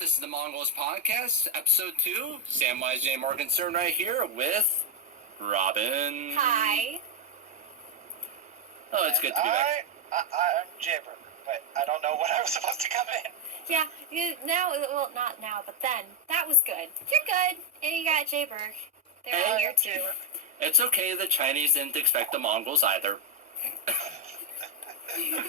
This is the Mongols Podcast, Episode 2. Samwise J. Morgenstern right here with Robin. Hi. Oh, it's good to be back. I'm Jabber, but I don't know when I was supposed to come in. Yeah, well, not now, but then. That was good. You're good. And you got Jayberg. They're Hey, in here I'm too. Jabber. It's okay, the Chinese didn't expect the Mongols either. I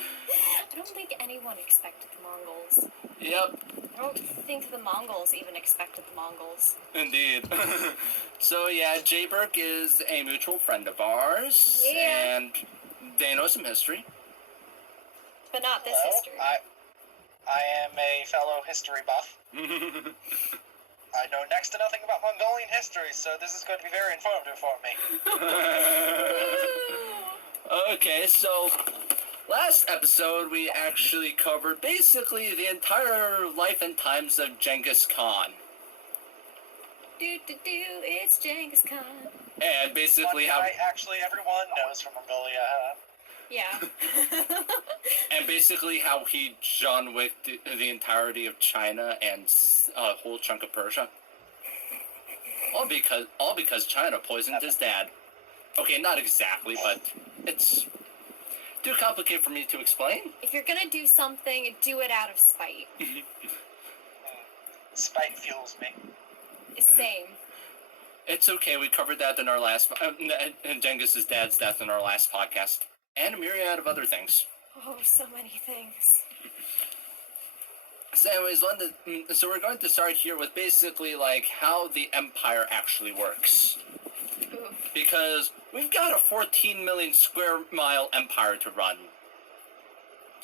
don't think anyone expected the Mongols. Yep, I don't think the Mongols even expected the Mongols. indeed. So yeah, Jayberg is a mutual friend of ours. Yeah. And they know some history. But not this Hello, history. I am a fellow history buff. I know next to nothing about Mongolian history, so this is going to be very informative for me. Okay, so last episode we actually covered basically the entire life and times of Genghis Khan. It's Genghis Khan. And basically One how guy actually everyone knows from Mongolia. Yeah. and basically how he John Wicked the entirety of China and a whole chunk of Persia. All because China poisoned his dad. Okay, not exactly, but it's too complicated for me to explain. If you're gonna do something, do it out of spite. Spite fuels me. Same. It's okay, we covered that in our last and Genghis's dad's death in our last podcast. And a myriad of other things. Oh, so many things. So anyways, so we're going to start here with basically like how the empire actually works. Ooh. Because we've got a 14 million square mile empire to run.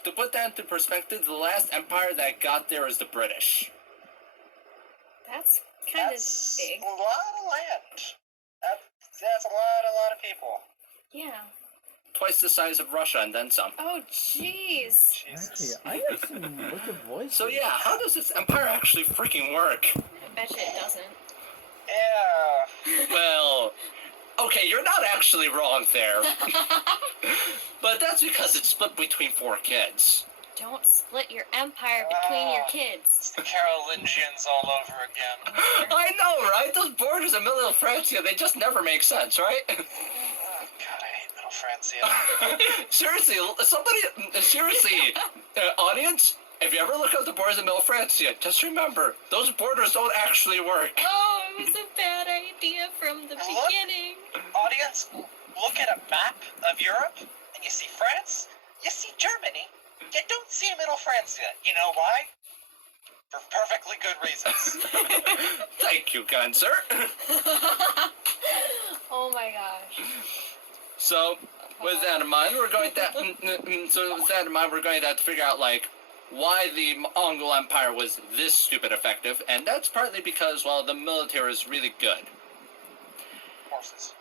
To put that into perspective, the last empire that got there is the British. That's kind of That's big. a lot of land. That's a lot of people. Yeah. Twice the size of Russia and then some. Oh, jeez. Jesus. Actually, I have some wicked voices. So yeah, how does this empire actually freaking work? I bet you it doesn't. Yeah. Well, okay, you're not actually wrong there. But that's because it's split between 4 kids. Don't split your empire between your kids. It's the Carolingians all over again. I know, right? Those borders of Middle Francia, they just never make sense, right? Oh, God, I hate Middle Francia. seriously, audience, if you ever look at the borders of Middle Francia, just remember, those borders don't actually work. Oh, it was a bad idea from the Look. beginning. Audience, look at a map of Europe, and you see France, you see Germany, you don't see Middle Francia. You know why? For perfectly good reasons. Thank you, kind sir. Oh my gosh. So, with that in mind, we're going to have to figure out, like, why the Mongol Empire was this stupid effective, and that's partly because, well, the military is really good. Horses.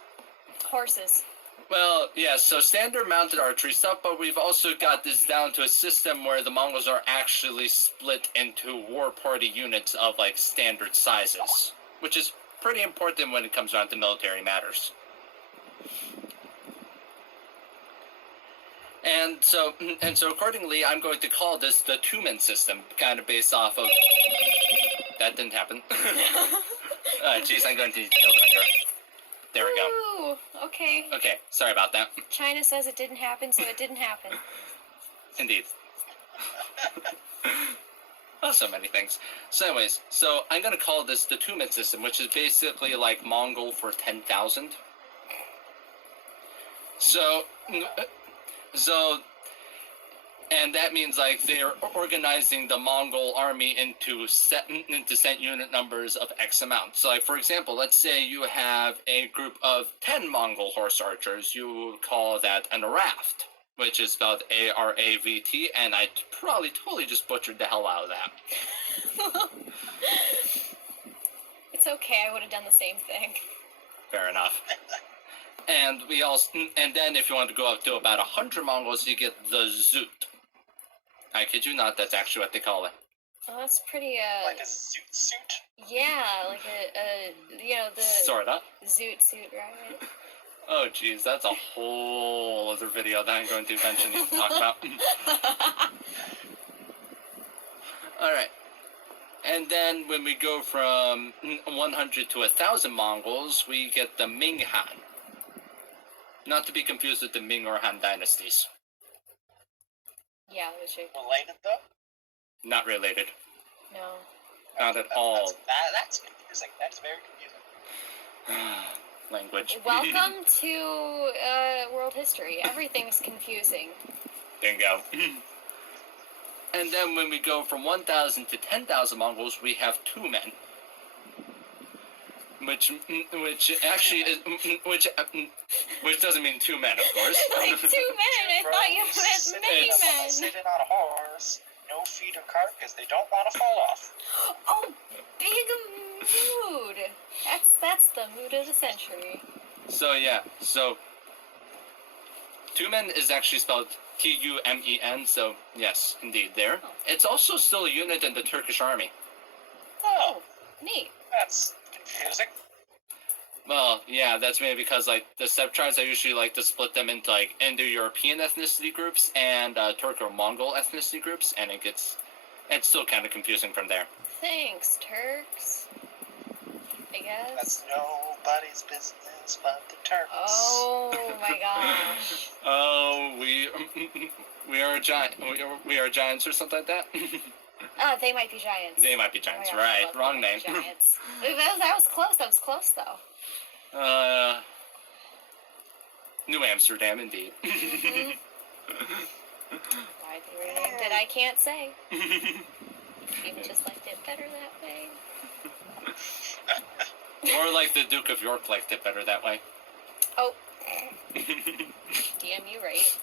Horses. Well, yeah, so standard mounted archery stuff, but we've also got this down to a system where the Mongols are actually split into war party units of, like, standard sizes, which is pretty important when it comes down to military matters. And so accordingly, I'm going to call this the two-man system, kind of based off of... That didn't happen. Jeez, I'm going to kill the ringer. There we go. Ooh, okay. Okay, sorry about that. China says it didn't happen, so it didn't happen. Indeed. Oh, so many things. So anyways, so I'm going to call this the two-man system, which is basically like Mongol for 10,000. So, and that means like they're organizing the Mongol army into set unit numbers of X amount. So like, for example, let's say you have a group of 10 Mongol horse archers, you would call that an Araft, which is spelled A-R-A-V-T, and I probably totally just butchered the hell out of that. It's okay, I would have done the same thing. Fair enough. And then if you want to go up to about 100 Mongols, you get the Zoot. I kid you not, that's actually what they call it. Oh, that's pretty, Like a suit? yeah, like the... Sorta. Zoot suit, right? Oh jeez, that's a whole other video that I'm going to eventually need to talk about. Alright. And then when we go from 100 to 1,000 Mongols, we get the Ming Han. Not to be confused with the Ming or Han dynasties. Yeah, those are Related though? Not related. no. Not at all. That's confusing. That's very confusing. Language. Welcome to world history. Everything's confusing. Bingo. And then when we go from 1,000 to 10,000 Mongols, we have two men. Which actually is, which doesn't mean two men, of course. Like 2 men. I thought you meant many men. Sitting on a horse, no feet or cart, because they don't want to fall off. Oh, big mood. That's the mood of the century. So yeah, so two men is actually spelled Tumen. So yes, indeed, there. Oh. It's also still a unit in the Turkish army. Oh, Neat. that's confusing. Well, yeah, that's maybe because like the steppe tribes, I usually like to split them into like Indo-European ethnicity groups and Turco-Mongol ethnicity groups, and it's still kind of confusing from there. Thanks, Turks. I guess. That's nobody's business but the Turks. Oh my gosh. Oh, we are giant. We are giants or something like that. They might be giants. They might be giants, Oh my gosh, I right? love Wrong they name. might be Giants. That was close. That was close though. New Amsterdam, indeed. Mhm. Why they renamed it, I can't say. Even just liked it better that way. Or like the Duke of York liked it better that way. Oh, damn you right.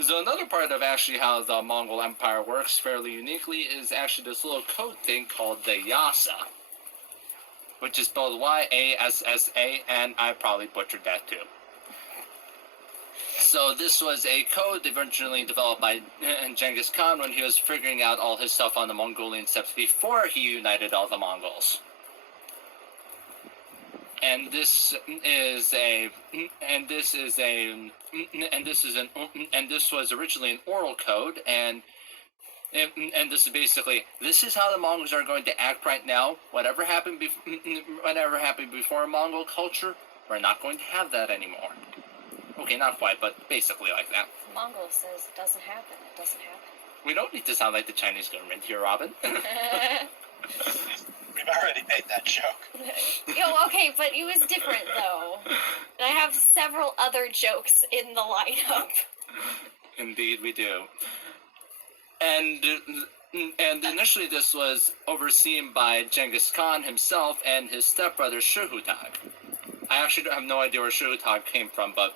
So another part of actually how the Mongol Empire works fairly uniquely is actually this little code thing called the Yasa, which is spelled Y-A-S-S-A, and I probably butchered that too. So this was a code eventually developed by Genghis Khan when he was figuring out all his stuff on the Mongolian steppes before he united all the Mongols. And this was originally an oral code, and this is basically, this is how the Mongols are going to act right now. Whatever happened before Mongol culture, we're not going to have that anymore. Okay, not quite, but basically like that. Mongol says it doesn't happen. It doesn't happen. We don't need to sound like the Chinese government here, Robin. We've already made that joke. Okay, but it was different though. And I have several other jokes in the lineup. Indeed, we do. And initially, this was overseen by Genghis Khan himself and his stepbrother Shuhutag. I actually have no idea where Shuhutag came from, but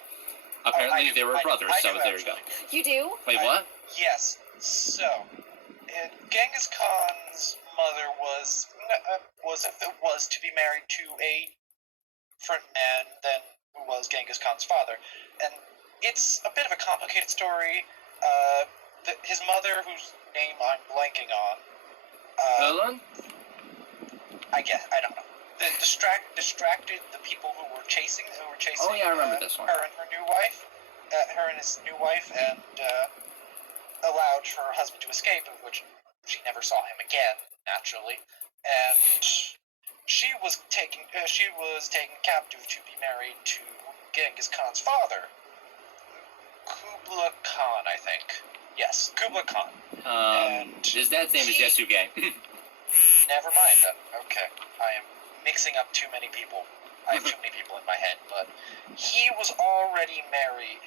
apparently they were brothers. I So do, there you go. actually. You do? Wait, what? Yes. So, Genghis Khan's mother was to be married to a different man than who was Genghis Khan's father, and it's a bit of a complicated story. His mother, whose name I'm blanking on, Helen? I don't know. Distracted the people who were chasing. Oh yeah, I remember this one. Her and his new wife, and allowed her husband to escape, of which she never saw him again, naturally. And she was taken captive to be married to Genghis Khan's father, Kublai Khan, I think. Yes, Kublai Khan. His dad's name is Yasuge. Never mind then. Okay, I am mixing up too many people. I have too many people in my head, but he was already married.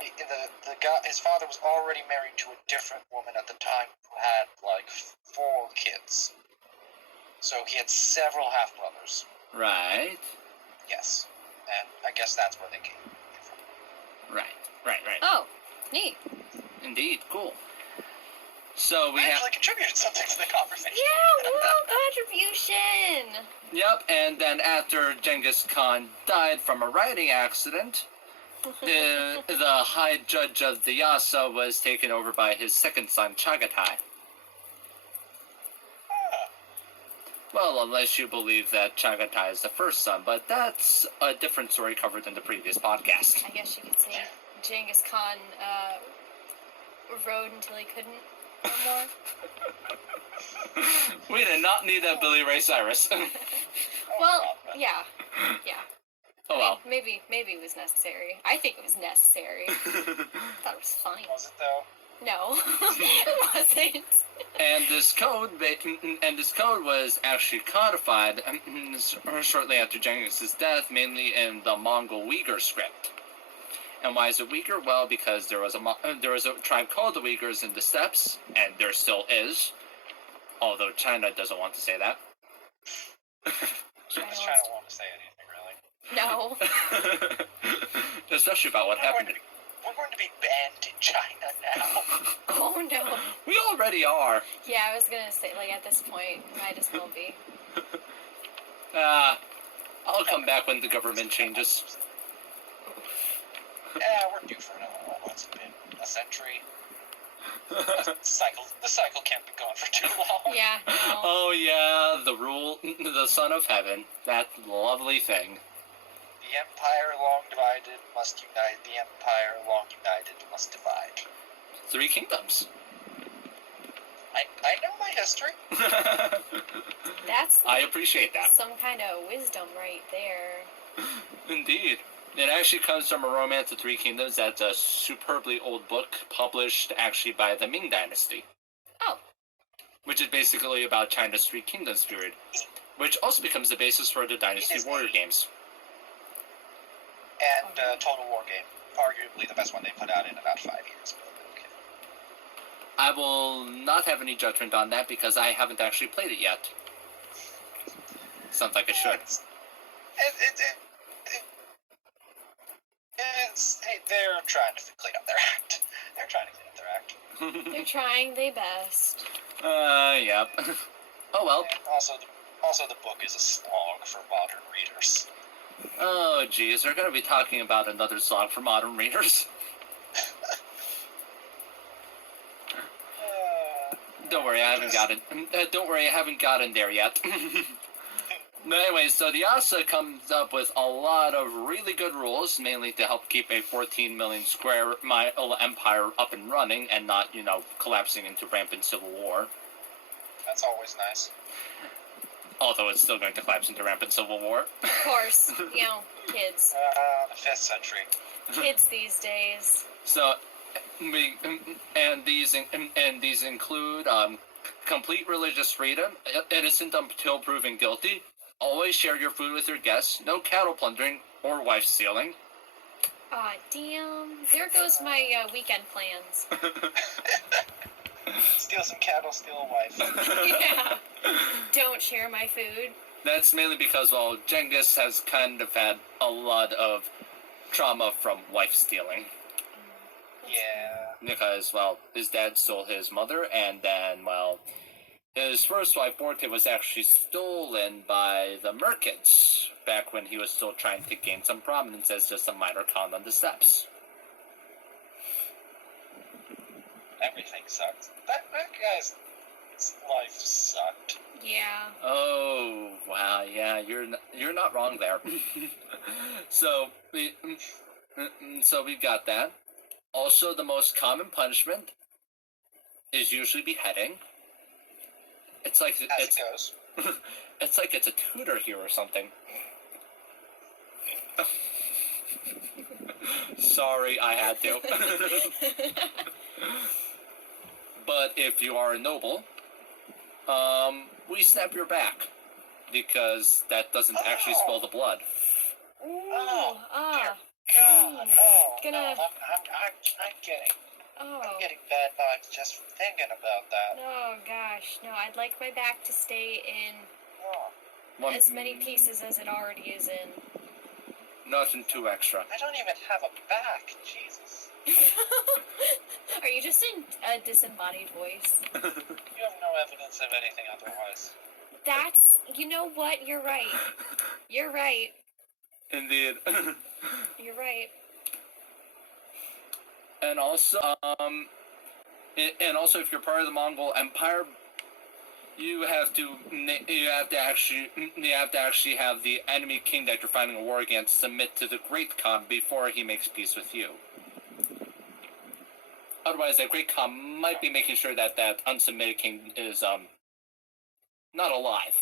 His father was already married to a different woman at the time who had like 4 kids. So he had several half brothers. Right. Yes, and I guess that's where they came from. Right. Oh, neat. Indeed, cool. So we I have. actually contributed something to the conversation. Yeah, well, contribution. Yep, and then after Genghis Khan died from a riding accident, the High Judge of the Yasa was taken over by his second son, Chagatai. Ah, Well, unless you believe that Chagatai is the first son, but that's a different story covered in the previous podcast. I guess you could say Genghis Khan rode until he couldn't. more. We did not need that Billy Ray Cyrus. Well, God, yeah. Oh well. Maybe it was necessary. I think it was necessary. Thought it was funny. was it though? No, it wasn't. And this code was actually codified shortly after Genghis' death, mainly in the Mongol Uyghur script. And why is it Uyghur? Well, because there was a tribe called the Uyghurs in the steppes, and there still is. Although China doesn't want to say that. China Does wants China want to say anything really? No. Especially about what happened. We're going to be banned in China now. Oh no. We already are. Yeah, I was gonna say, like, at this point, might as well be. I'll come back when the government changes. Yeah, we're due for another, what's it been, a century? The cycle can't be going for too long. Yeah, no. Oh yeah, the Son of Heaven, that lovely thing. The empire long divided must unite. The empire long united must divide. 3 kingdoms. I know my history. That's I like appreciate that. some kind of wisdom right there. Indeed. It actually comes from A Romance of 3 Kingdoms. That's a superbly old book published actually by the Ming Dynasty. Oh. Which is basically about China's 3 Kingdoms period. Which also becomes the basis for the Dynasty Warrior games. And Total War game. Arguably the best one they put out in about 5 years. But okay. I will not have any judgment on that because I haven't actually played it yet. Sounds like I should. They're trying to clean up their act. They're trying to clean up their act. They're trying their best. Yep. Oh well. And also the book is a slog for modern readers. Oh geez, they're gonna be talking about another song for modern readers. Don't worry, I haven't gotten. Don't worry, I haven't gotten there yet. But anyway, so the ASA comes up with a lot of really good rules, mainly to help keep a 14 million square mile empire up and running, and not, collapsing into rampant civil war. That's always nice. Although it's still going to collapse into rampant civil war. Of course, kids. The 5th century. Kids these days. So, these include complete religious freedom, innocent until proven guilty. Always share your food with your guests. No cattle plundering or wife stealing. Aw, damn. There goes my weekend plans. Steal some cattle, steal a wife. Yeah. Don't share my food. That's mainly because, well, Genghis has kind of had a lot of trauma from wife stealing. Yeah. Because, well, his dad stole his mother, and then, well, his first wife, Borte, was actually stolen by the Merkits back when he was still trying to gain some prominence as just a minor Khan on the steppes. Everything sucked. That guy's life sucked. Yeah. Oh, wow, yeah, you're not wrong there. So we've got that. Also, the most common punishment is usually beheading. It's like As it goes. It's like it's a tutor here or something. Sorry, I had to. But if you are a noble, we snap your back because that doesn't actually spill the blood. Oh, dear God. Gonna- No, I'm getting Oh. bad vibes just from thinking about that. Oh, gosh. No, I'd like my back to stay in Oh, as many pieces as it already is in. Nothing too extra. I don't even have a back. Jesus. Are you just in a disembodied voice? You have no evidence of anything otherwise. You know what? You're right. You're right. Indeed. You're right. And also, if you're part of the Mongol Empire, you have to actually have the enemy king that you're fighting a war against submit to the Great Khan before he makes peace with you. otherwise, that Great Khan might be making sure that that unsubmitted king is not alive.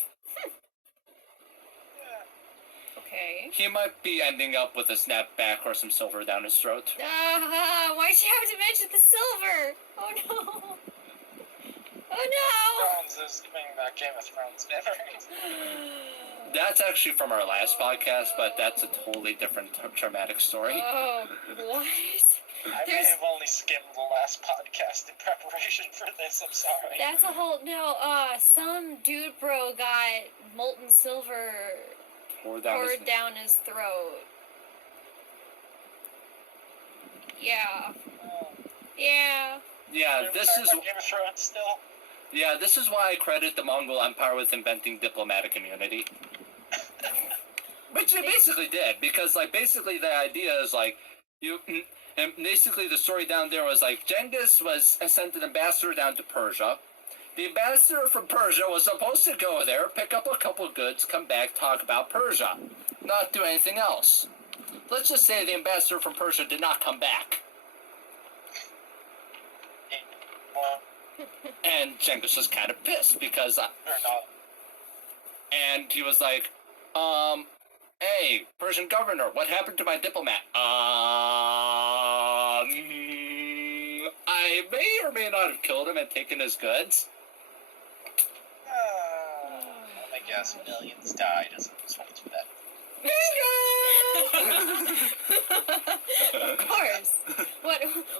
Okay. He might be ending up with a snapback or some silver down his throat. Why'd you have to mention the silver? Oh no! Oh Thrones is bringing back Game of Thrones memories. no! That's actually from our last podcast, but that's a totally different traumatic story. Oh, what? I may There's- have only skimmed the last podcast in preparation for this, I'm sorry. That's a whole some dude bro got molten silver Pour down his- poured down his throat. Yeah. Oh. Yeah. Yeah, Are we this talking is about Game of Thrones still? this is why I credit the Mongol Empire with inventing diplomatic immunity. Which they basically did, because basically the idea is and basically the story down there was Genghis was sent an ambassador down to Persia. The ambassador from Persia was supposed to go there, pick up a couple goods, come back, talk about Persia, not do anything else. Let's just say the ambassador from Persia did not come back, Well, and Genghis was kind of pissed because, or not. and he was like, hey, Persian governor, what happened to my diplomat? I may or may not have killed him and taken his goods. I guess millions died as a result of that. Of course.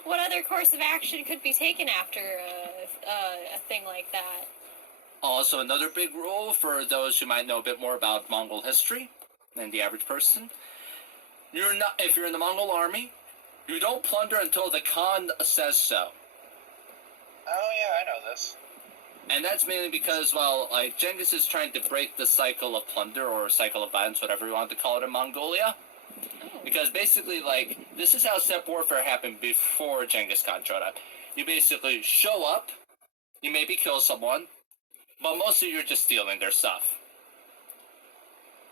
What other course of action could be taken after a thing like that? Also, another big rule for those who might know a bit more about Mongol history than the average person. If you're in the Mongol army, you don't plunder until the Khan says so. Oh yeah, I know this. And that's mainly because, Genghis is trying to break the cycle of plunder or cycle of violence, whatever you want to call it in Mongolia. Because basically, this is how steppe warfare happened before Genghis Khan showed up. You basically show up, you maybe kill someone, but mostly you're just stealing their stuff.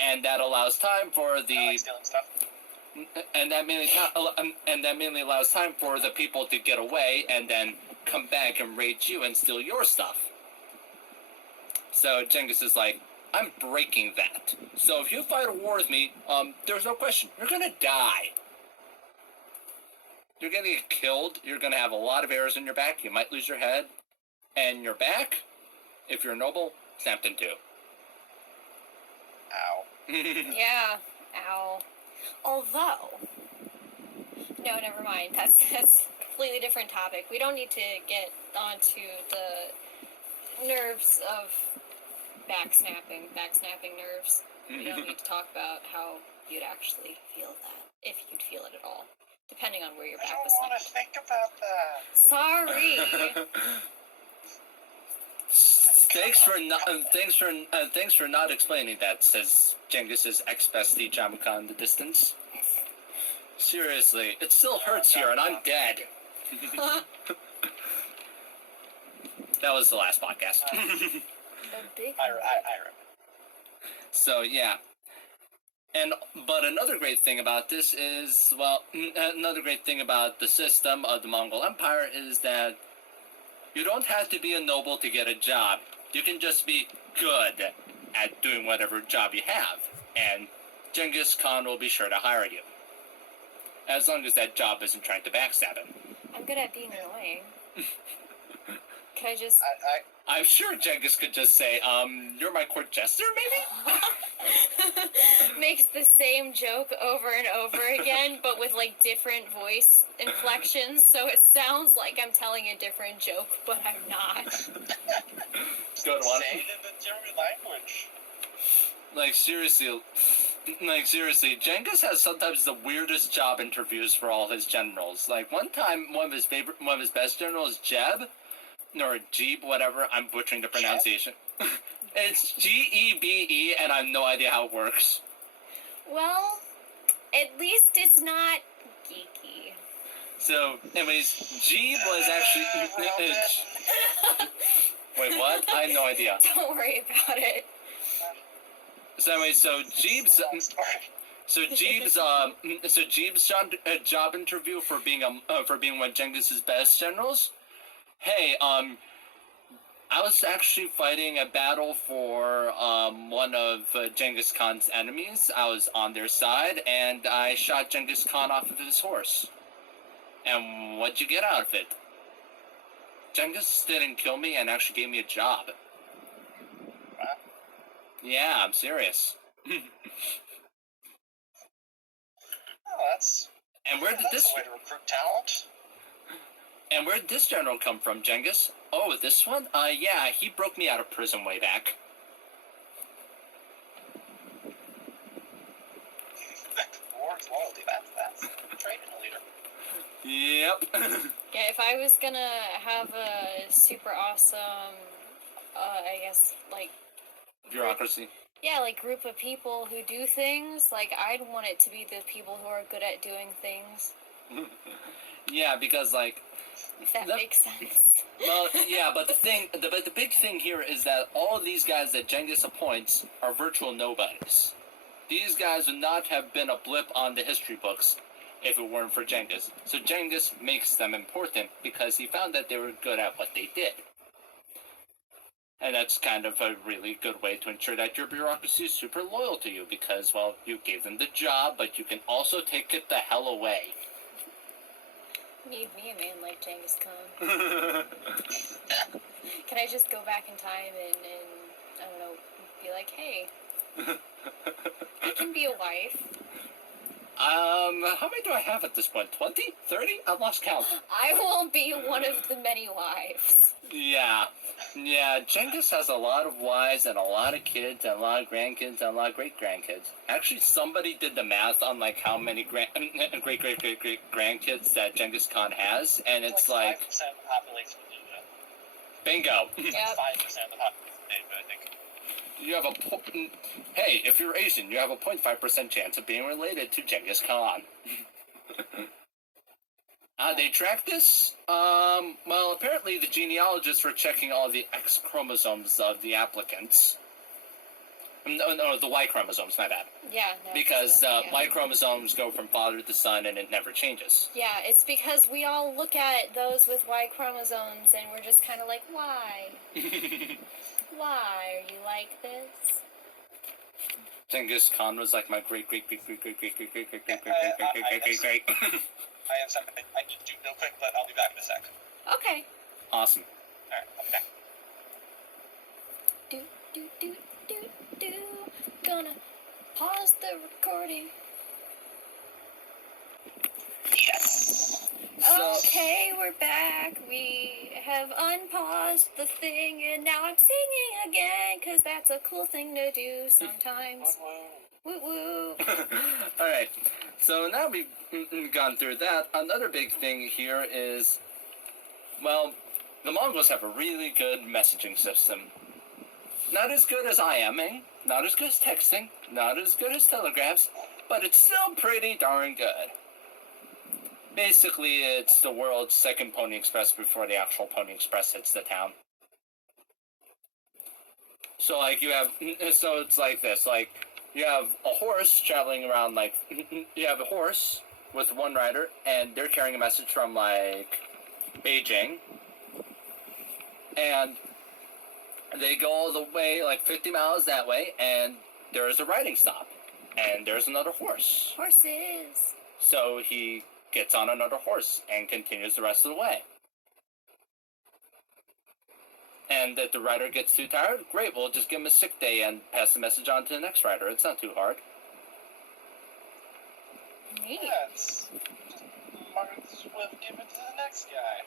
And that allows time for I like stealing stuff. and that mainly allows time for the people to get away and then come back and raid you and steal your stuff. So Genghis is like, I'm breaking that. So if you fight a war with me, there's no question, you're gonna die. You're gonna get killed. You're gonna have a lot of arrows in your back. You might lose your head, and your back, if you're noble, snapped in two. Ow. Yeah. Ow. Although, no, never mind. That's a completely different topic. We don't need to get onto the nerves of backsnapping nerves. We don't need to talk about how you'd actually feel that, if you'd feel it at all, depending on where your I back don't was want to snapped. think about that. Sorry. Thanks for not explaining that, says Genghis's ex-bestie Jamukhan in the distance. Seriously, it still hurts here and I'm dead. That was the last podcast. A big I remember. So yeah. But another great thing about this is, another great thing about the system of the Mongol Empire is that you don't have to be a noble to get a job. You can just be good at doing whatever job you have, and Genghis Khan will be sure to hire you. As long as that job isn't trying to backstab him. I'm good at being annoying. Could I just... I'm sure Genghis could just say, you're my court jester, maybe? Makes the same joke over and over again, but with different voice inflections, so it sounds like I'm telling a different joke, but I'm not. Good one. Say it in the German language. Seriously, Genghis has sometimes the weirdest job interviews for all his generals. One time, one of his best generals, Jeb, or Jeeb, whatever, I'm butchering the pronunciation. It's Gebe, and I have no idea how it works. Well, at least it's not geeky. So, anyways, Jeeb was actually... Wait, what? I have no idea. Don't worry about it. So anyways, So Jeeves, job interview for being one of Genghis's best generals. Hey, I was actually fighting a battle for one of Genghis Khan's enemies. I was on their side, and I shot Genghis Khan off of his horse. And what'd you get out of it? Genghis didn't kill me and actually gave me a job. What? Yeah, I'm serious. Oh, that's And where did that's this a way to recruit talent. and where did this general come from, Genghis? Oh, this one? Yeah, he broke me out of prison way back. Lord's loyalty. That's a trait in a leader. Yep. Yeah, if I was gonna have a super awesome, I guess, like, Bureaucracy. yeah, like, group of people who do things, like, I'd want it to be the people who are good at doing things, Yeah, because like, if that That- makes sense. well, yeah, but the big thing here is that all of these guys that Genghis appoints are virtual nobodies. These guys would not have been a blip on the history books if it weren't for Genghis. So Genghis makes them important because he found that they were good at what they did. And that's kind of a really good way to ensure that your bureaucracy is super loyal to you because, well, you gave them the job, but you can also take it the hell away. Need me a man like Genghis Khan. Can I just go back in time and I don't know, be like, hey, I can be a wife. How many do I have at this point? 20? 30? I've lost count. I will be one of the many wives. Yeah. Yeah, Genghis has a lot of wives and a lot of kids and a lot of grandkids and a lot of great-grandkids. Actually, somebody did the math on, like, how many great-great-great-great-grandkids that Genghis Khan has, and it's like 5% of the population of India. bingo. 5% Yep. of the population of India, I think. You have hey, if you're Asian, you have a 0.5% chance of being related to Genghis Khan. They track this? Well, apparently the genealogists were checking all the X chromosomes of the applicants. No, the Y chromosomes, my bad. Yeah. No, Because yeah. Y chromosomes go from father to son and it never changes. Yeah, it's because we all look at those with Y chromosomes and we're just kind of like, why? Why are you like this? Genghis Khan was like my great. I have something I need to do real quick, but I'll be back in a sec. Okay. Awesome. Alright, I'll be back. Do, do, do, do, do. Gonna pause the recording. Yes! So, Okay, we're back. We have unpaused the thing and now I'm singing again because that's a cool thing to do sometimes. Woo woo. Alright, so now we've gone through that. Another big thing here is, well, the Mongols have a really good messaging system. Not as good as IMing, not as good as texting, not as good as telegraphs, but it's still pretty darn good. Basically, it's the world's second Pony Express before the actual Pony Express hits the town. So, like, so it's like this, like, you have a horse traveling around, like, you have a horse with one rider, and they're carrying a message from, like, Beijing, and they go all the way, like, 50 miles that way, and there's a riding stop, and there's another horse. Horses. So he gets on another horse and continues the rest of the way. And if the rider gets too tired, great, we'll just give him a sick day and pass the message on to the next rider. It's not too hard. Neat. Yeah, it's just Margaret's way of giving it to the next guy.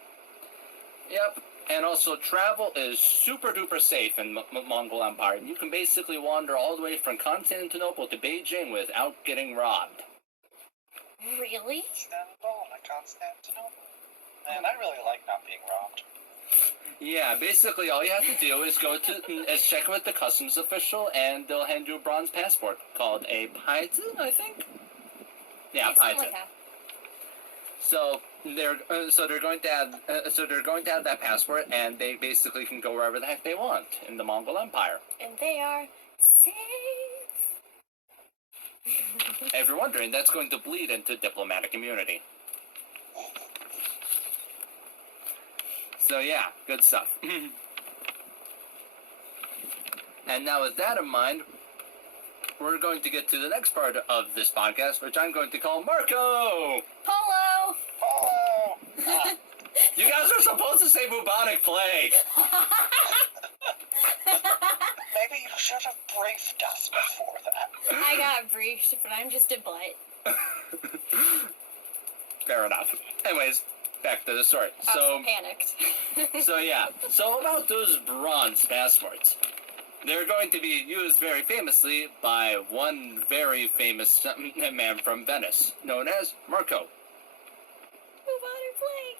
Yep. And also, travel is super duper safe in Mongol Empire. You can basically wander all the way from Constantinople to Beijing without getting robbed. Really? Istanbul and Constantinople. Man, I really like not being robbed. Yeah, basically all you have to do is go to check with the customs official, and they'll hand you a bronze passport called a paizhi, I think. Yeah, something paizhi. like that. So they're going to have that passport, and they basically can go wherever the heck they want in the Mongol Empire. And they are safe. If you're wondering, that's going to bleed into diplomatic immunity. So yeah, good stuff. And now with that in mind, we're going to get to the next part of this podcast, which I'm going to call Marco! Polo! Oh! You guys are supposed to say bubonic plague! Maybe you should have briefed us before that. I got briefed, but I'm just a butt. Fair enough. Anyways, back to the story. I also panicked. So yeah. So about those bronze passports. They're going to be used very famously by one very famous man from Venice, known as Marco. Bubonic plague.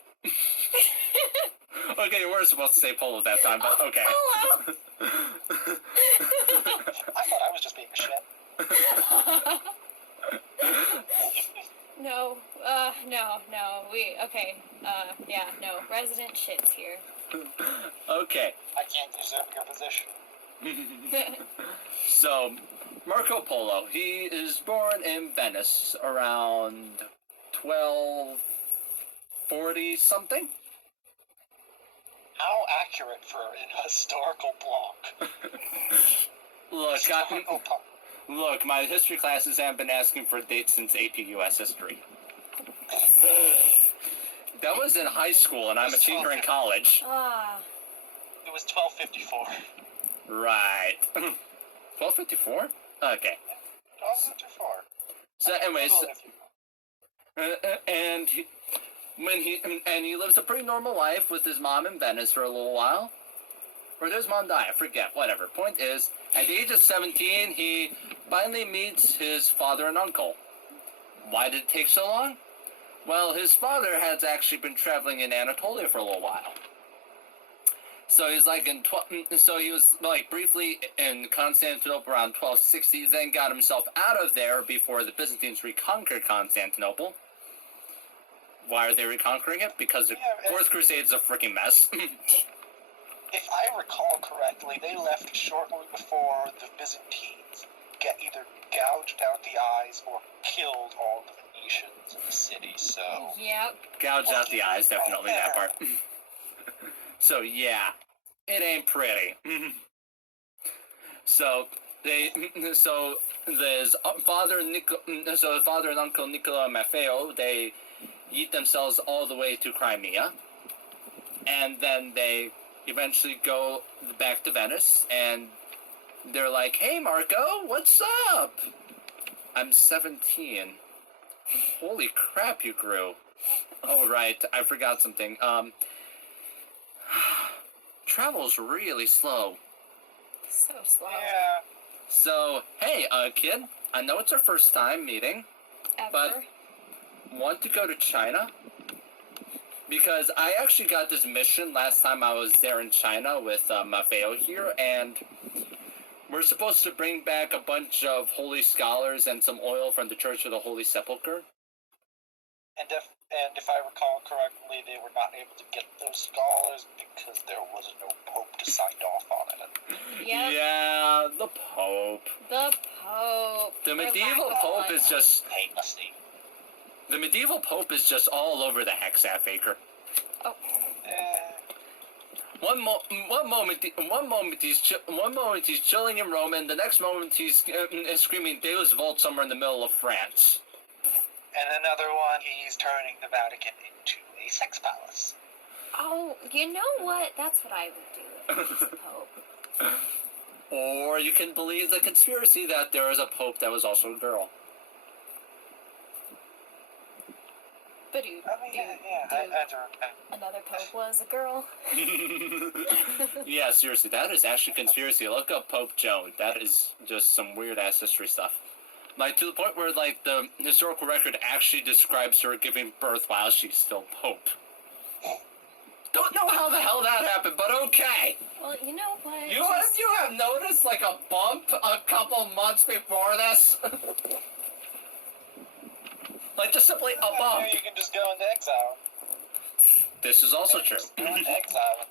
Okay, you were supposed to say Polo that time, but okay. Polo! I thought I was just being a shit. No, resident shits here. Okay. I can't usurp your position. So, Marco Polo, he is born in Venice around 1240 something. How accurate for an historical block. Historical block. Look, my history classes haven't been asking for dates since AP US history. That was in high school, and I'm a senior in college. Ah, It was 1254. Right. 1254? Okay. 1254. So, anyways, Google it if you want. and he lives a pretty normal life with his mom in Venice for a little while. Or did his mom die? I forget. Whatever. Point is, at the age of 17, he finally meets his father and uncle. Why did it take so long? Well, his father has actually been traveling in Anatolia for a little while. So he's like so he was like briefly in Constantinople around 1260, then got himself out of there before the Byzantines reconquered Constantinople. Why are they reconquering it? Because the Fourth Crusade is a freaking mess. If I recall correctly, they left shortly before the Byzantines either gouged out the eyes or killed all the Venetians in the city, so... yep. Gouged out the eyes, definitely that part. So yeah, it ain't pretty. So his father and uncle Niccolo and Maffeo, they eat themselves all the way to Crimea, and then they eventually go back to Venice, and they're like, "Hey, Marco, what's up?" I'm 17. Holy crap, you grew. Oh, right, I forgot something. Travel's really slow. So slow. Yeah. So, hey, kid, I know it's our first time meeting. Ever. But want to go to China? Because I actually got this mission last time I was there in China with Maffeo here, and we're supposed to bring back a bunch of holy scholars and some oil from the Church of the Holy Sepulchre. And if I recall correctly, they were not able to get those scholars because there was no pope to sign off on it. Yep. Yeah, the Pope. The Pope. The For medieval lack of Pope one. is just... Painlessly. The medieval Pope is just all over the Hexaf Acre. Oh. One moment he's chilling in Rome, and the next moment he's screaming Deus Vult somewhere in the middle of France. And another one, he's turning the Vatican into a sex palace. Oh, you know what? That's what I would do if I was the Pope. Or you can believe the conspiracy that there is a Pope that was also a girl. But another Pope was a girl. Yeah, seriously, that is actually conspiracy. Look up Pope Joan. That is just some weird ass history stuff. Like, to the point where, like, the historical record actually describes her giving birth while she's still Pope. Don't know how the hell that happened, but okay. Well, you know what? You have noticed, like, a bump a couple months before this? Like, just simply a bump. You can just go into exile. This is also true. Just go into exile and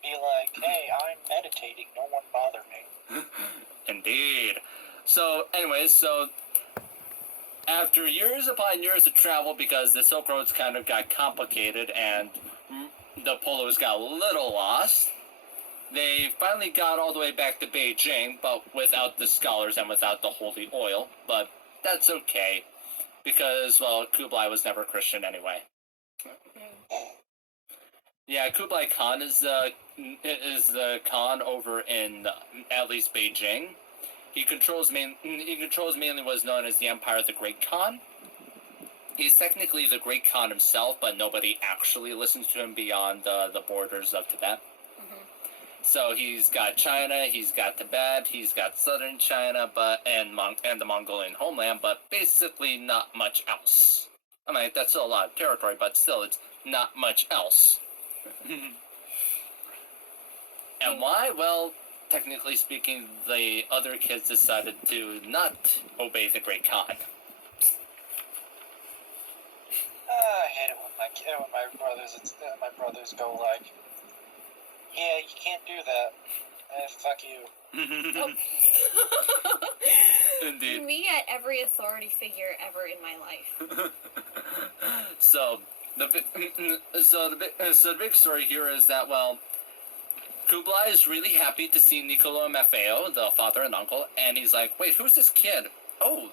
be like, hey, I'm meditating, no one bother me. Indeed. So, anyways, so after years upon years of travel, because the Silk Roads kind of got complicated and the polos got a little lost, they finally got all the way back to Beijing, but without the scholars and without the holy oil. But that's okay, because, well, Kublai was never Christian anyway. Yeah, Kublai Khan is the Khan over in at least Beijing. He controls mainly what is known as the Empire of the Great Khan. He's technically the Great Khan himself, but nobody actually listens to him beyond the borders of Tibet. So he's got China, he's got Tibet, he's got southern China, and the Mongolian homeland, but basically not much else. I mean, that's still a lot of territory, but still, it's not much else. And why? Well, technically speaking, the other kids decided to not obey the Great Khan. I hate it when my brothers go like, yeah, you can't do that. Fuck you. Indeed. Me at every authority figure ever in my life. So the big story here is that, well, Kublai is really happy to see Niccolo Maffeo, the father and uncle, and he's like, wait, who's this kid? Oh,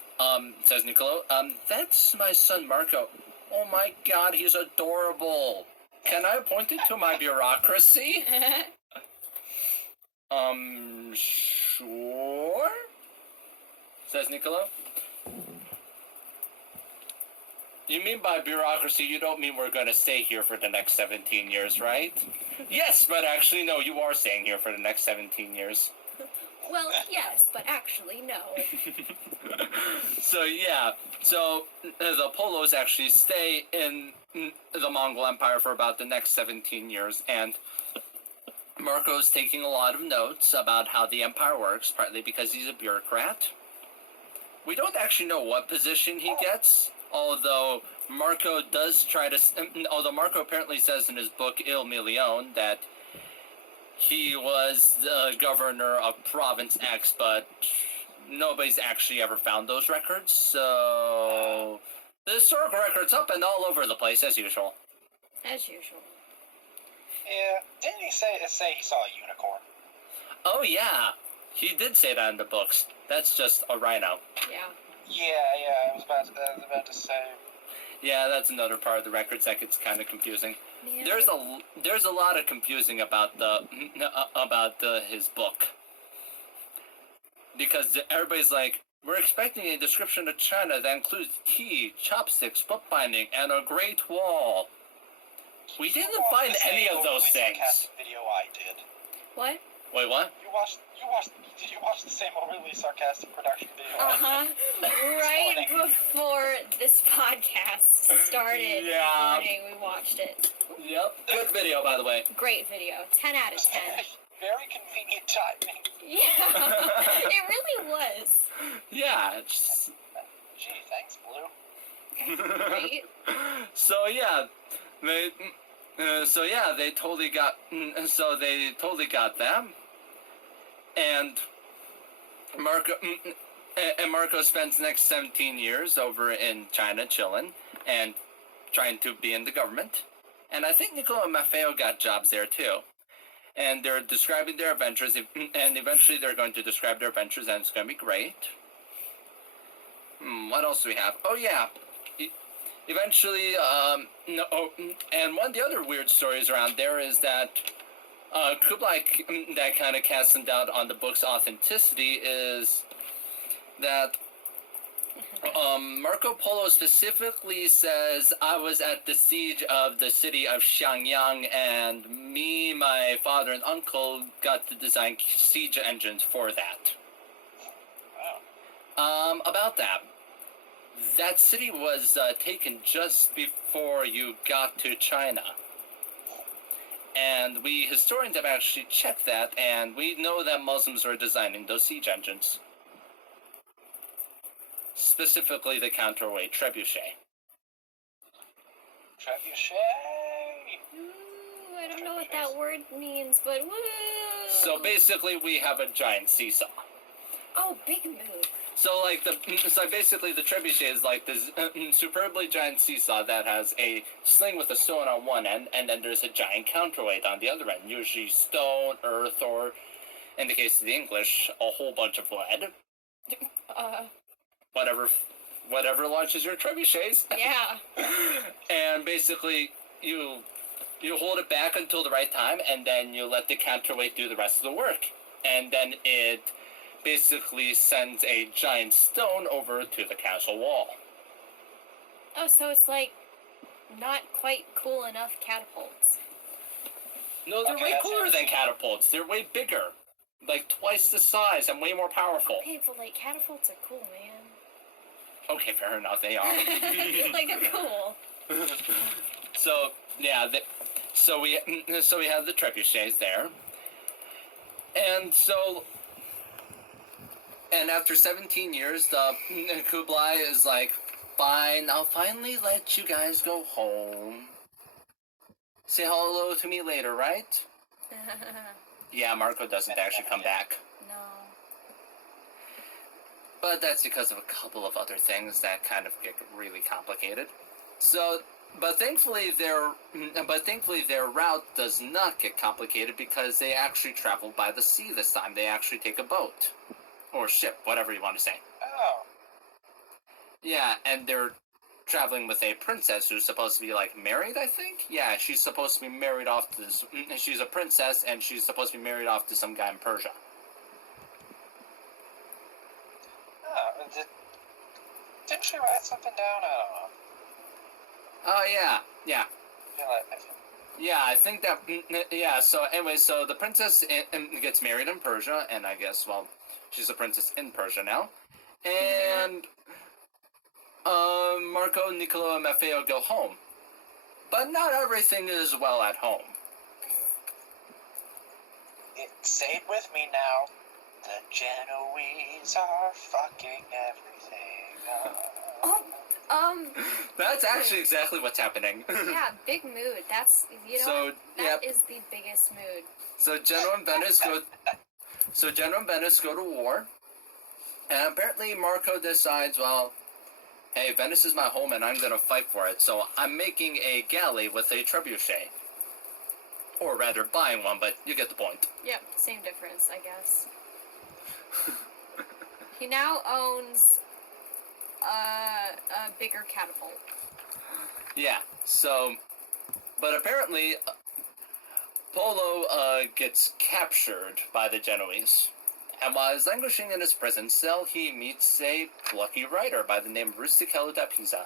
says Niccolo, that's my son Marco. Oh my god, he's adorable. Can I appoint it to my bureaucracy? Sure? Says Niccolo. You mean by bureaucracy, you don't mean we're gonna stay here for the next 17 years, right? Yes, but actually, no, you are staying here for the next 17 years. Well, yes, but actually, no. So, yeah. So, the Polos actually stay in the Mongol Empire for about the next 17 years, and Marco's taking a lot of notes about how the empire works, partly because he's a bureaucrat. We don't actually know what position he gets, although Marco apparently says in his book Il Milione that he was the governor of Province X, but nobody's actually ever found those records, so the historical record's up and all over the place, as usual. As usual. Yeah, didn't he say he saw a unicorn? Oh yeah, he did say that in the books. That's just a rhino. Yeah. Yeah, I was about to say. Yeah, that's another part of the records that gets kind of confusing. Yeah. There's a lot of confusing about his book, because everybody's like, we're expecting a description of China that includes tea, chopsticks, bookbinding, and a great wall. We didn't find any of those things. Video I did. What? Wait, what? Did you watch the same overly sarcastic production video? Uh-huh. Right before this podcast started recording, we watched it. Yep. Good video, by the way. Great video. 10 out of 10. Very convenient timing. Yeah. It really was. Yeah. It's... Gee, thanks, Blue. Right? So yeah, they totally got them, and Marco spends the next 17 years over in China chilling and trying to be in the government, and I think Niccolo Maffeo got jobs there too, and they're describing their adventures, and eventually they're going to describe their adventures, and it's going to be great. What else do we have? Oh yeah. Eventually, and one of the other weird stories around there is that Kublai, that kind of casts some doubt on the book's authenticity, is that Marco Polo specifically says, I was at the siege of the city of Xiangyang, and me, my father, and uncle got to design siege engines for that. Wow. About that. That city was taken just before you got to China. And we historians have actually checked that, and we know that Muslims were designing those siege engines. Specifically the counterweight trebuchet. Trebuchet! Ooh, I don't know what that word means, but woo! So basically we have a giant seesaw. Oh, big mood. So like so basically the trebuchet is like this superbly giant seesaw that has a sling with a stone on one end, and then there's a giant counterweight on the other end, usually stone, earth, or in the case of the English, a whole bunch of lead. Whatever launches your trebuchets. Yeah. And basically you hold it back until the right time, and then you let the counterweight do the rest of the work, and then it basically sends a giant stone over to the castle wall. Oh, so it's like not quite cool enough catapults. No, they're Okay, way that's cooler than interesting. catapults. They're way bigger, like twice the size and way more powerful. Okay, but like catapults are cool, man. Okay, fair enough, they are. Like they're cool. So yeah, so we have the trebuchets there, and after 17 years, the Kublai is like, fine, I'll finally let you guys go home. Say hello to me later, right? Yeah, Marco doesn't actually come back. No. But that's because of a couple of other things that kind of get really complicated. So, but thankfully their route does not get complicated because they actually travel by the sea this time. They actually take a boat. Or ship, whatever you want to say. Oh. Yeah, and they're traveling with a princess who's supposed to be, like, married, I think? Yeah, she's supposed to be married off to this... She's a princess, and she's supposed to be married off to some guy in Persia. Oh, didn't she write something down? I don't know. Oh, yeah. I feel like Yeah, I think that... Yeah, so anyway, so the princess gets married in Persia, and I guess, well, she's a princess in Persia now. And... Marco, Niccolo, and Maffeo go home. But not everything is well at home. say it with me now. The Genoese are fucking everything up. That's actually exactly what's happening. Yeah, big mood. That's, you know, So, that yep. is the biggest mood. So Genoa and Venice go to war. And apparently Marco decides, well, hey, Venice is my home and I'm gonna fight for it, so I'm making a galley with a trebuchet. Or rather, buying one, but you get the point. Yep, same difference, I guess. He now owns a bigger catapult. Yeah, so... But apparently, Polo gets captured by the Genoese. And while he's languishing in his prison cell, he meets a lucky writer by the name of Rustichello da Pisa.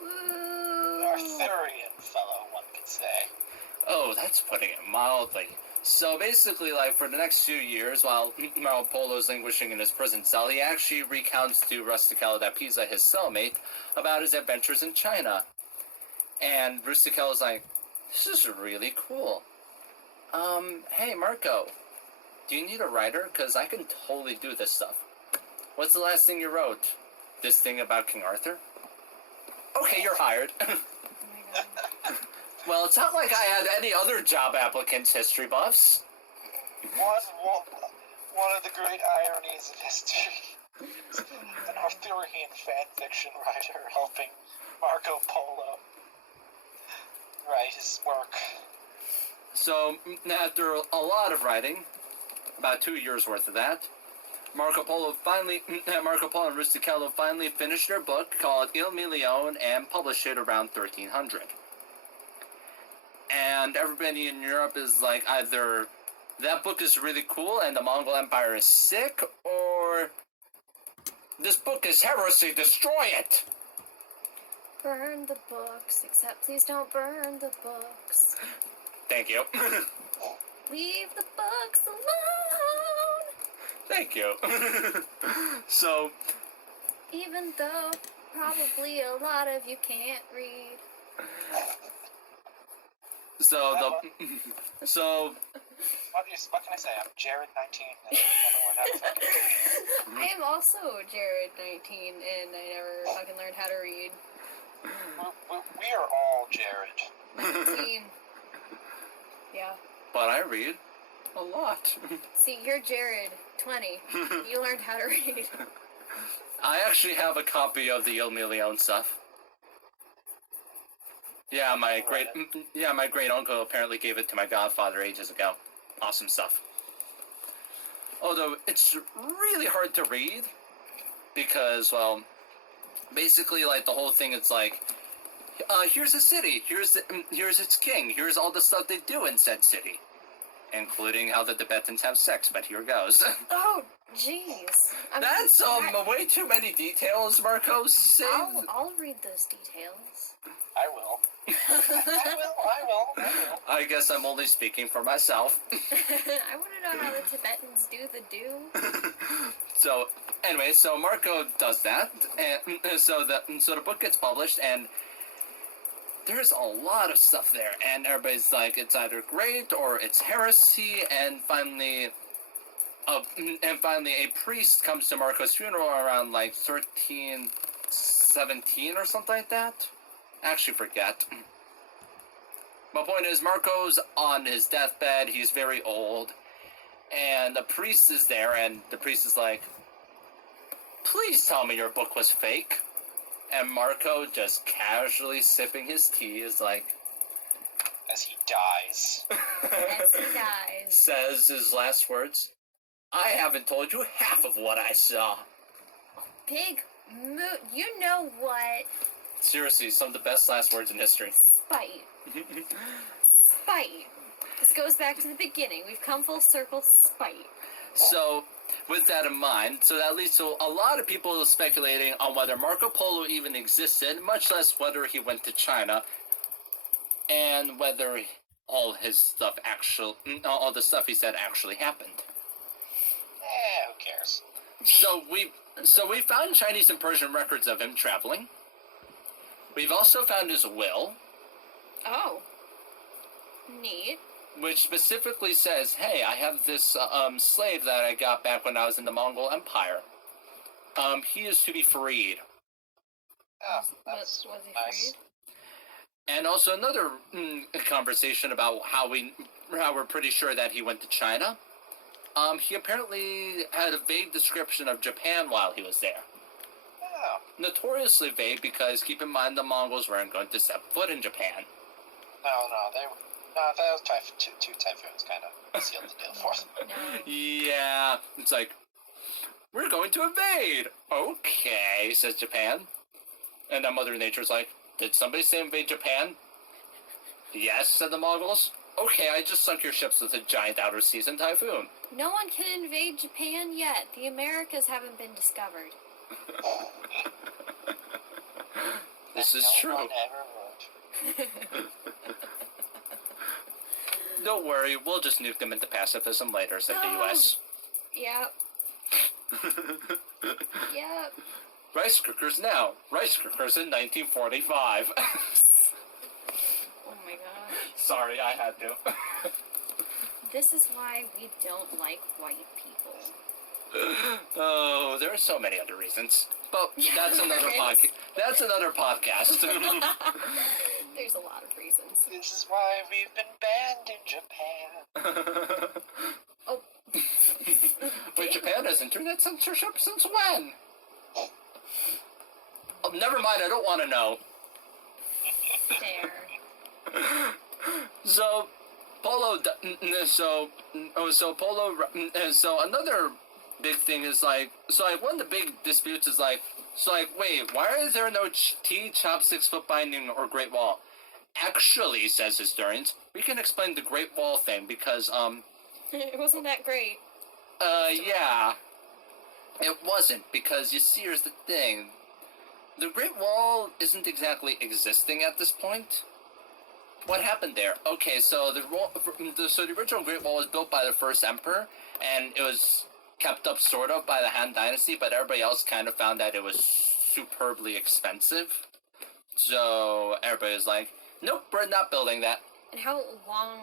Woo! Arthurian fellow, one could say. Oh, that's putting it mildly. So basically, like, for the next few years, while Polo's languishing in his prison cell, he actually recounts to Rustichello da Pisa, his cellmate, about his adventures in China. And Rustichello's like, this is really cool. Hey, Marco, do you need a writer? Because I can totally do this stuff. What's the last thing you wrote? This thing about King Arthur? Okay, you're hired. Oh my god. Well, it's not like I had any other job applicants, history buffs. One of the great ironies of history. An Arthurian fanfiction writer helping Marco Polo write his work. So, after a lot of writing, about 2 years worth of that, Marco Polo and Rustichello finally finished their book called Il Milione and published it around 1300. And everybody in Europe is like, either that book is really cool and the Mongol Empire is sick, or this book is heresy, destroy it! Burn the books, except please don't burn the books. Thank you. Leave the books alone! Thank you. So, Even though probably a lot of you can't read. What can I say? I'm Jared 19 and I never learned how to fucking read. I am also Jared 19 and I never fucking learned how to read. We are all Jared. 19. Yeah. but I read a lot. See, you're Jared 20. You learned how to read. I actually have a copy of the Il Milione stuff. Yeah, my great uncle apparently gave it to my godfather ages ago. Awesome stuff. Although it's really hard to read because, well, basically, like the whole thing, it's like, here's a city, here's its king, here's all the stuff they do in said city, including how the Tibetans have sex. But here goes. Oh, jeez. That's way too many details, Marco. Save. I'll read those details. I will. I will. I guess I'm only speaking for myself. I want to know how the Tibetans do the do. So, anyway, so Marco does that, and so the book gets published, and there's a lot of stuff there, and everybody's like, it's either great or it's heresy, and finally a priest comes to Marco's funeral around like 1317 or something like that. I actually forget. My point is, Marco's on his deathbed, he's very old, and the priest is there, and the priest is like, please tell me your book was fake. And Marco, just casually sipping his tea, is like... As he dies. As he dies. Says his last words, I haven't told you half of what I saw. Big mood. You know what? Seriously, some of the best last words in history. Spite. Spite. This goes back to the beginning. We've come full circle. Spite. So, with that in mind, so that leads to a lot of people speculating on whether Marco Polo even existed, much less whether he went to China, and whether all his stuff all the stuff he said actually happened. Who cares? So we found Chinese and Persian records of him traveling. We've also found his will, Oh. Neat. which specifically says, hey, I have this slave that I got back when I was in the Mongol Empire. He is to be freed. Oh, Was that's he nice. freed? And also another conversation about how we're pretty sure that he went to China. He apparently had a vague description of Japan while he was there. Oh, Notoriously vague because, keep in mind, the Mongols weren't going to set foot in Japan. that was two typhoons kind of sealed the deal for them. No. Yeah, it's like, we're going to invade! Okay, says Japan. And then Mother Nature's like, did somebody say invade Japan? Yes, said the Mongols. Okay, I just sunk your ships with a giant outer season typhoon. No one can invade Japan yet. The Americas haven't been discovered. This is No true. one ever would. Don't worry, we'll just nuke them into pacifism later, said the US. Yep. Yep. Rice cookers now. Rice cookers in 1945. Oh my gosh. Sorry, I had to. This is why we don't like white people. Oh, there are so many other reasons. But that's another There is. podcast. That's another podcast. There's a lot of reasons. This is why we've been banned in Japan. Oh. Wait, Japan has internet censorship since when? Oh, never mind, I don't want to know. Fair. So, so another big thing is like, one of the big disputes is like, wait, why is there no tea, chopsticks, foot binding, or Great Wall? Actually, says historians, we can explain the Great Wall thing because, It wasn't that great. yeah. It wasn't, because you see, here's the thing. The Great Wall isn't exactly existing at this point. What happened there? Okay, so the original Great Wall was built by the first emperor, and it was kept up sort of by the Han Dynasty, but everybody else kind of found that it was superbly expensive. So everybody was like, nope, we're not building that. And how long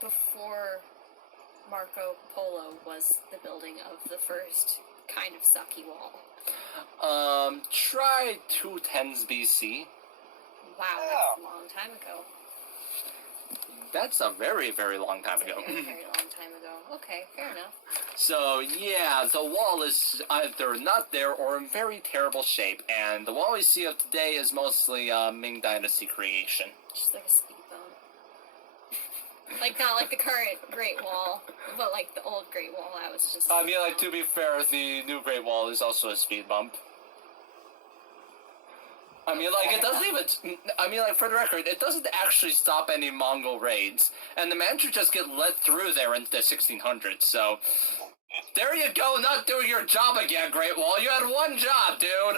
before Marco Polo was the building of the first kind of sucky wall? Try 210s BC. Wow, that's a long time ago. That's a very, very long time ago. Very, very long time ago. okay, fair enough. So yeah, the wall is either not there or in very terrible shape, and the wall we see of today is mostly Ming Dynasty creation. Just like a speed bump. Like, not like the current Great Wall, but like the old Great Wall. I was just. I mean, like, to be fair, the new Great Wall is also a speed bump. I mean, like, it doesn't even. I mean, like, for the record, it doesn't actually stop any Mongol raids, and the Manchu just get let through there into the 1600s. So, there you go, not doing your job again, Great Wall. You had one job, dude.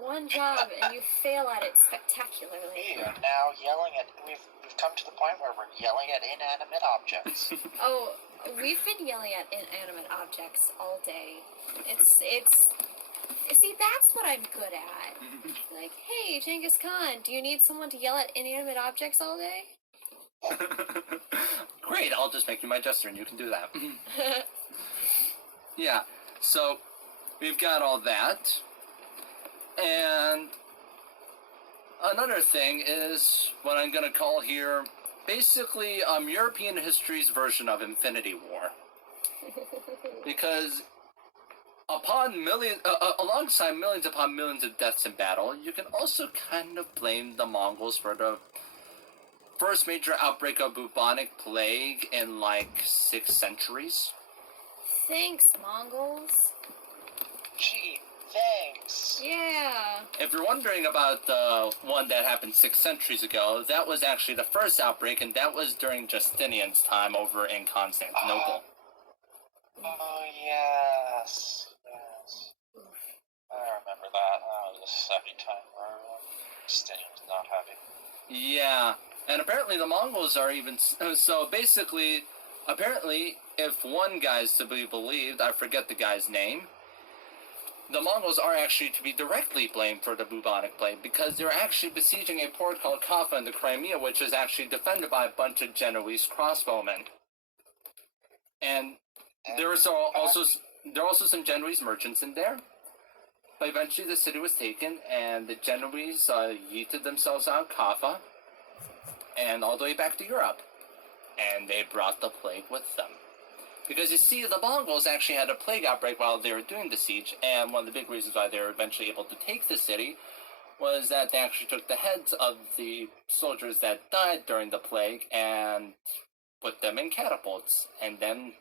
One job, and you fail at it spectacularly. We are now yelling at. We've come to the point where we're yelling at inanimate objects. Oh, we've been yelling at inanimate objects all day. It's. See, that's what I'm good at. Like, hey, Genghis Khan, do you need someone to yell at inanimate objects all day? Great, I'll just make you my jester and you can do that. Yeah, so we've got all that. And another thing is what I'm going to call here basically European history's version of Infinity War. Because alongside millions upon millions of deaths in battle, you can also kind of blame the Mongols for the first major outbreak of bubonic plague in like 6 centuries. Thanks, Mongols. Gee, thanks. Yeah. If you're wondering about the one that happened 6 centuries ago, that was actually the first outbreak, and that was during Justinian's time over in Constantinople. Oh, yes. Yes. I remember that. That was a sucky time where Justinian was not happy. Yeah, and apparently the Mongols are even... So basically, apparently, if one guy is to be believed, I forget the guy's name, the Mongols are actually to be directly blamed for the bubonic plague because they're actually besieging a port called Kaffa in the Crimea, which is actually defended by a bunch of Genoese crossbowmen. And there are also some Genoese merchants in there. But eventually the city was taken, and the Genoese yeeted themselves out of Kaffa and all the way back to Europe. And they brought the plague with them. Because you see, the Mongols actually had a plague outbreak while they were doing the siege, and one of the big reasons why they were eventually able to take the city was that they actually took the heads of the soldiers that died during the plague and put them in catapults, and then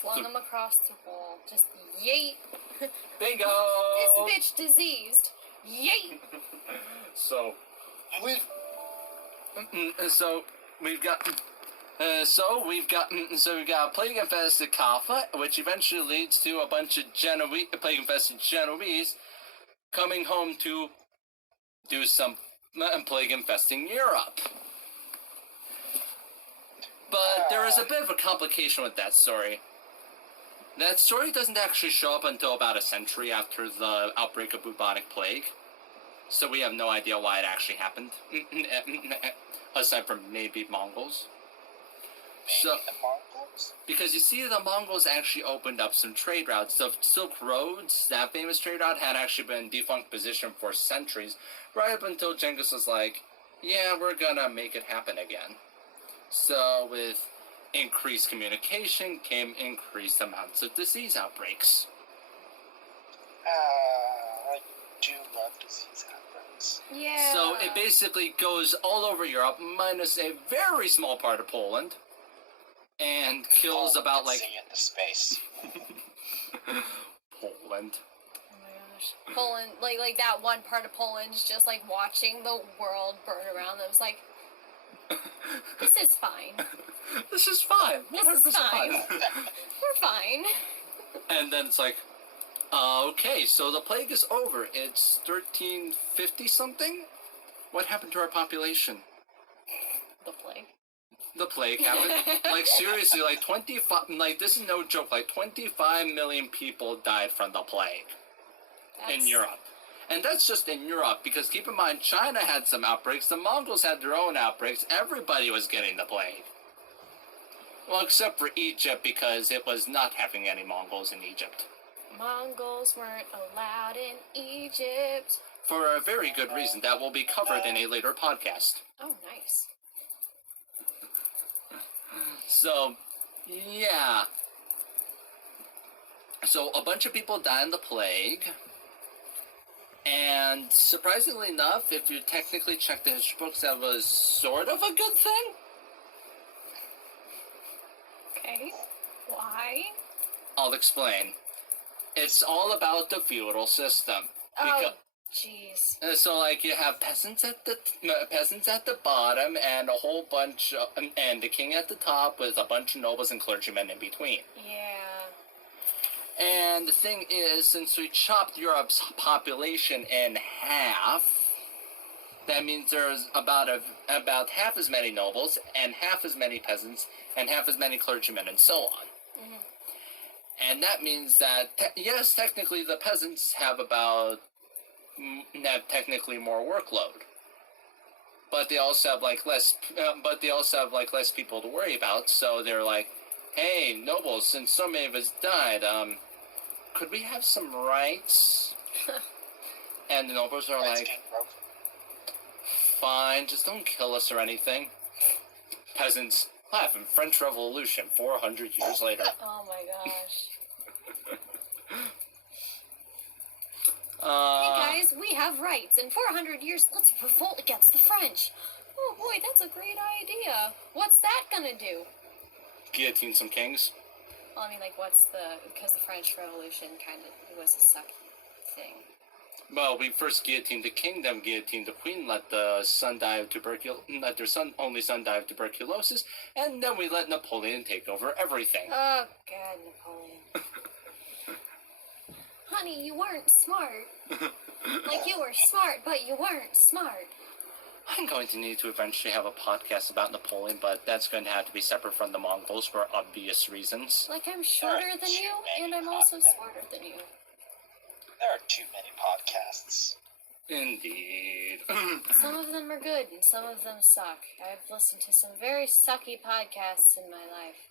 Flung them across the wall. Just yeet. bingo! This bitch diseased. Yeet. So we've got plague infested Kaffa, which eventually leads to a bunch of plague infested Genoese coming home to do some plague infesting Europe. But there is a bit of a complication with that story. That story doesn't actually show up until about a century after the outbreak of bubonic plague. So we have no idea why it actually happened. Aside from maybe Mongols. Maybe the Mongols? Because you see, the Mongols actually opened up some trade routes. The Silk Roads, that famous trade route, had actually been in defunct position for centuries, right up until Genghis was like, yeah, we're gonna make it happen again. So with increased communication came increased amounts of disease outbreaks. I do love disease outbreaks. Yeah. So it basically goes all over Europe, minus a very small part of Poland, and kills about like... See into space. Poland. Oh my gosh. Poland, like that one part of Poland's just like watching the world burn around them. It's like, this is fine. This is fine. This is 100% fine. We're fine. And then it's like, okay, so the plague is over. It's 1350 something? What happened to our population? The plague. The plague happened. Like, seriously, like 25, like, this is no joke, like 25 million people died from the plague in Europe. And that's just in Europe, because keep in mind, China had some outbreaks, the Mongols had their own outbreaks, everybody was getting the plague. Well, except for Egypt, because it was not having any Mongols in Egypt. Mongols weren't allowed in Egypt. For a very good reason that will be covered in a later podcast. Oh, nice. So, Yeah. So a bunch of people died in the plague. And surprisingly enough, if you technically check the history books, that was sort of a good thing. Okay. Why? I'll explain. It's all about the feudal system. Oh, jeez. So, like, you have peasants at the bottom, and a whole bunch, and the king at the top, with a bunch of nobles and clergymen in between. Yeah. And the thing is, since we chopped Europe's population in half, that means there's about half as many nobles, and half as many peasants, and half as many clergymen, and so on. Mhm. And that means that, yes, technically the peasants have technically more workload, but they also have less people to worry about. So they're like, "Hey, nobles, since so many of us died, could we have some rights?" And the nobles are Rights like, King broke. "Fine, just don't kill us or anything." Peasants laugh in French Revolution 400 years later. Oh my gosh. Hey guys, we have rights. In 400 years, let's revolt against the French. Oh boy, that's a great idea. What's that gonna do? Guillotine some kings. Well, I mean, like, because the French Revolution kind of was a sucky thing. Well, we first guillotined the king, then guillotined the queen, let their son die of tuberculosis, and then we let Napoleon take over everything. Oh god, Napoleon. Honey, you weren't smart. Like, you were smart, but you weren't smart. I'm going to need to eventually have a podcast about Napoleon, but that's going to have to be separate from the Mongols for obvious reasons. Like, I'm shorter than you, too and many I'm also podcasts. smarter than you. There are too many podcasts. Indeed. Some of them are good, and some of them suck. I've listened to some very sucky podcasts in my life.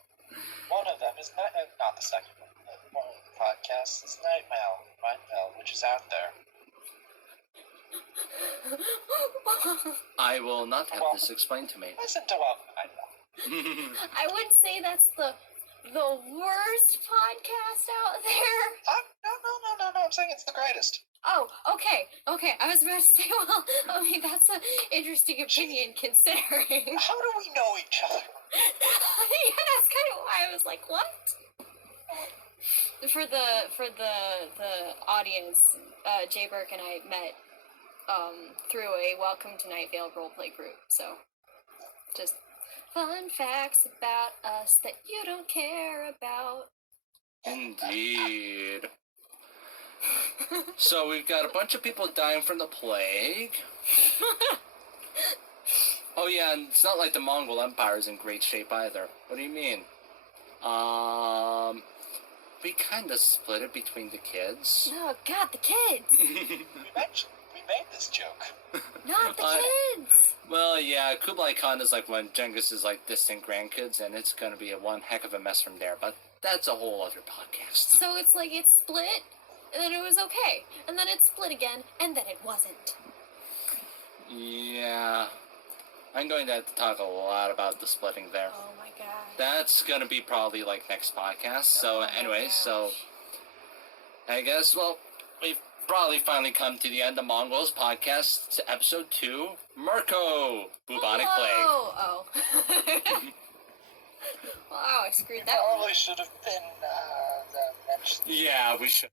One of them is not the second one. But one of the podcasts is Nightmail, which is out there. I will not have this explained to me. Listen to Nightmail. I wouldn't say that's the worst podcast out there. No. I'm saying it's the greatest. Oh, okay. I was about to say, well, I mean, that's an interesting opinion considering. How do we know each other? Yeah, that's kind of why I was like, what? For the audience, Jay Burke and I met through a Welcome to Night Vale roleplay group. So, just fun facts about us that you don't care about. Indeed. So we've got a bunch of people dying from the plague. Oh yeah, and it's not like the Mongol Empire is in great shape either. What do you mean? We kind of split it between the kids. Oh God, the kids! We made this joke. Not the kids! Well, yeah, Kublai Khan is like when Genghis is like distant grandkids, and it's gonna be one heck of a mess from there. But that's a whole other podcast. So it's like it split, and then it was okay, and then it split again, and then it wasn't. Yeah, I'm going to have to talk a lot about the splitting there. Oh my God. That's gonna be probably like next podcast. So, Oh my anyway, so gosh. I guess we've probably finally come to the end of Mongols podcast, episode 2, Mirko, bubonic plague. Oh. Wow, I screwed that one. Probably should have been mentioned. Yeah, we should.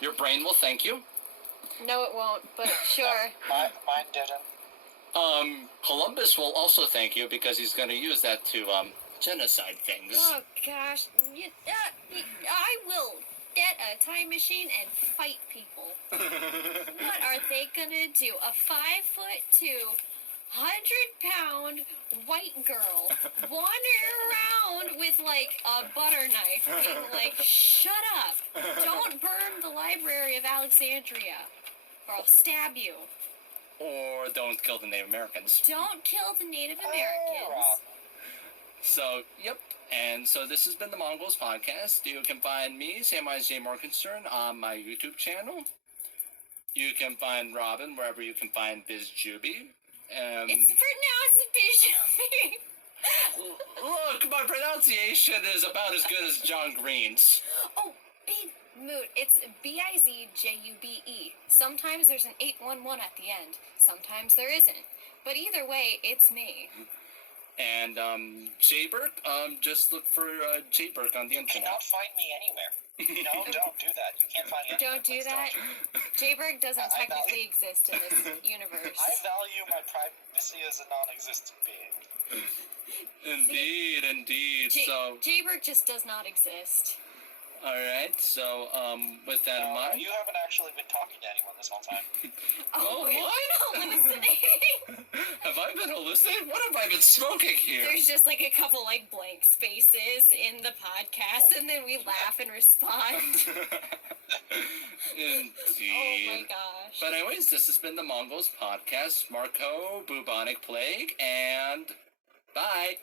Your brain will thank you. No, it won't, but sure. Mine didn't. Columbus will also thank you because he's going to use that to genocide things. Oh gosh. I will get a time machine and fight people. What are they gonna do? A 5'2", 100-pound white girl wandering around with like a butter knife, being like, "Shut up! Don't burn the Library of Alexandria, or I'll stab you. Or don't kill the Native Americans. Don't kill the Native Americans." So, yep. And so this has been the Mongols Podcast. You can find me, Samwise J. Morgenstern, on my YouTube channel. You can find Robin wherever you can find BizJuby. It's pronounced visually. Look, my pronunciation is about as good as John Green's. Oh, Big Moot. It's BIZJUBE. Sometimes there's an 811 at the end. Sometimes there isn't. But either way, it's me. And, J-Burk, just look for, J-Burk on the You internet. cannot find me anywhere. No, don't do that. You can't find me anywhere. Don't do Please that. Jaybird doesn't I technically exist in this universe. I value my privacy as a non-existent being. Indeed. So, Jaybird just does not exist. alright, so, with that in mind. You haven't actually been talking to anyone this whole time. Oh, we're what? hallucinating. Have I been hallucinating? What have I been smoking here? There's just like a couple like blank spaces in the podcast, and then we laugh and respond. Indeed. Oh my gosh. But anyways, this has been the Mongols Podcast. Marco, Bubonic Plague, and bye.